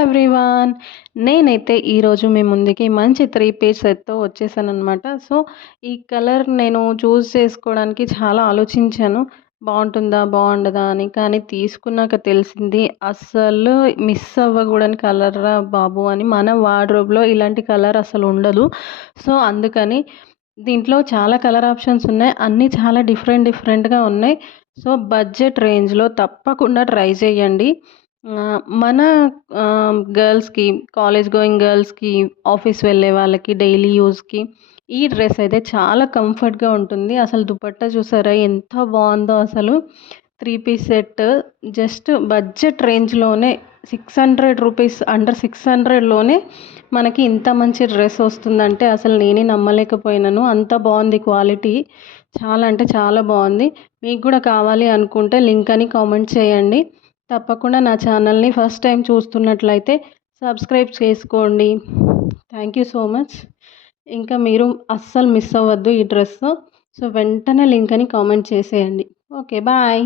Everyone. నేనైతే ఈరోజు మీ ముందుకి మంచి 3 పీస్ సెట్‌తో వచ్చేసాననమాట. సో, ఈ కలర్ నేను చూజ్ చేసుకోవడానికి చాలా ఆలోచించాను. బావుంటుందా? బావుండదా? అని. కానీ తీసుకున్నాక తెలిసింది అస్సలు మిస్ అవ్వగూడని కలర్‌రా బాబు! అని. మన వార్డ్‌రోబ్‌లో ఇలాంటి కలర్ అసలుండదు. సో, అందుకని దీంట్లో చాలా కలర్ ఆప్షన్స్ ఉన్నాయి. అన్నీ చాలా డిఫరెంట్‌గా ఉన్నాయి. సో, బడ్జెట్ రేంజ్‌లో తప్పకుండా ట్రై చేయండి. మన గర్ల్స్‌కి, కాలేజ్ గోయింగ్ గర్ల్స్‌కి, ఆఫీస్ వెళ్ళే వాళ్ళకి, డైలీ యూజ్‌కి ఈ డ్రెస్ అయితే చాలా కంఫర్ట్‌గా ఉంటుంది. అసలు దుపట్టా చూసారా ఎంత బావుందో అసలు. 3 పీస్ సెట్ జస్ట్ బడ్జెట్ రేంజ్‌లోనే రూ. 600 అండర్ 600లోనే మనకి ఇంత మంచి డ్రెస్ వస్తుందంటే అసలు నేనే నమ్మలేకపోయినాను. అంత బావుంది క్వాలిటీ. చాలా అంటే చాలా బావుంది. మీకు కూడా కావాలి అనుకుంటే లింక్ అని కామెంట్ చేయండి. తప్పకుండా నా ఛానల్‌ని ఫస్ట్ టైం చూస్తున్నట్లయితే సబ్స్క్రైబ్ చేసుకోండి. Thank you so much. ఇంకా మీరు అస్సలు మిస్ అవ్వద్దు ఈ డ్రెస్. సో, వెంటనే లింక్ అని కామెంట్ చేసేయండి. ఓకే. బాయ్.